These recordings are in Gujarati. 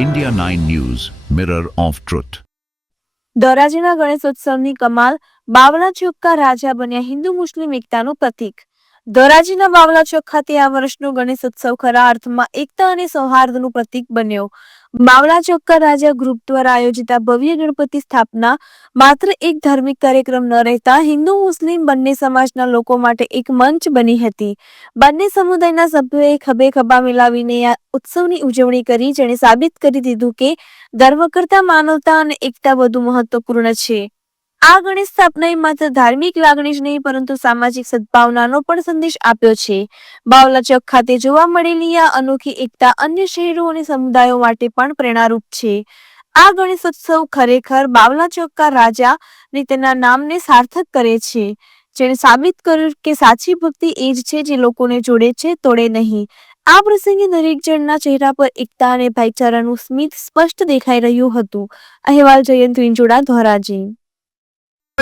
India nine news mirror of truth ધોરાજીના ગણેશોત્સવની કમાલ બાવળા ચોક્કા રાજા બન્યા હિન્દુ મુસ્લિમ એકતાનું પ્રતીક ધોરાજીના બાવલા ચોક ખાતે આ વર્ષનો ગણેશ ઉત્સવ ખરા અર્થમાં એકતા અને સૌહાર્દનું પ્રતીક બન્યો બાવલા ચોક્કા રાજા ગ્રુપ દ્વારા આયોજિત આ ભવ્ય ગણપતિ સ્થાપના માત્ર એક ધાર્મિક કાર્યક્રમ ન રહેતા હિન્દુ મુસ્લિમ બંને સમાજના લોકો માટે એક મંચ બની હતી બંને સમુદાયના સભ્યોએ ખભે ખભા મિલાવીને આ ઉત્સવની ઉજવણી કરી જેણે સાબિત કરી દીધું કે ધર્મ કરતા માનવતા અને એકતા વધુ મહત્વપૂર્ણ છે આ ગણેશ સ્થાપનાએ માત્ર ધાર્મિક લાગણી જ નહીં પરંતુ સામાજિક સદભાવનાનો પણ સંદેશ આપ્યો છે બાવલા ચોક ખાતે જોવા મળેલી આ અનોખી એકતા અન્ય શહેરો અને સમુદાયો માટે પણ પ્રેરણારૂપ છે આ ગણેશોત્સવ ખરેખર બાવલા ચોકકા રાજા ને તેના નામને સાર્થક કરે છે જેણે સાબિત કર્યું કે સાચી ભક્તિ એ જ છે જે લોકોને જોડે છે તોડે નહીં આ પ્રસંગે દરેક જણના ચહેરા પર એકતા અને ભાઈચારાનું સ્મિત સ્પષ્ટ દેખાઈ રહ્યું હતું અહેવાલ જયંત વિંજોડા ધોરાજી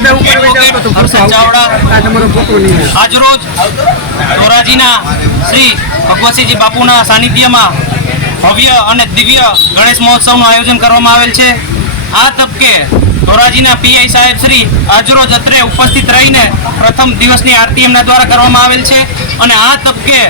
આજરોજ ધોરાજીના શ્રી ભગવતસિંહજી બાપુના સાનિધ્યમાં ભવ્ય અને દિવ્ય ગણેશ મહોત્સવનું આયોજન કરવામાં આવેલ છે આ તબકે ધોરાજીના પીઆઈ સાહેબ શ્રી આજરોજ અત્રે ઉપસ્થિત રહીને પ્રથમ દિવસની આરતી એમના દ્વારા કરવામાં આવેલ છે અને આ તબકે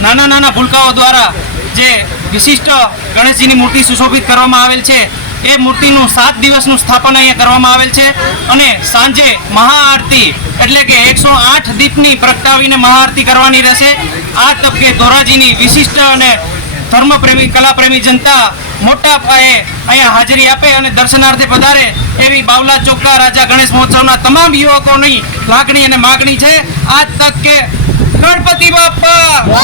નાના નાના ભૂલકાઓ દ્વારા જે વિશિષ્ટ ગણેશજીની મૂર્તિ સુશોભિત કરવામાં આવેલ છે એ મૂર્તિનું સાત દિવસનું સ્થાપન અહીંયા કરવામાં આવેલ છે અને સાંજે મહાઆરતી એટલે કે એકસો આઠ દીપની પ્રગટાવીને મહાઆરતી કરવાની રહેશે આ તબકે ધોરાજીની વિશિષ્ટ અને ધર્મપ્રેમી કલાપ્રેમી જનતા મોટા પાયે અહીંયા હાજરી આપે અને દર્શનાર્થે પધારે એવી બાવલા ચોક્કા રાજા ગણેશ મહોત્સવના તમામ યુવકોની લાગણી અને માગણી છે આ તકે ગણપતિ બાપા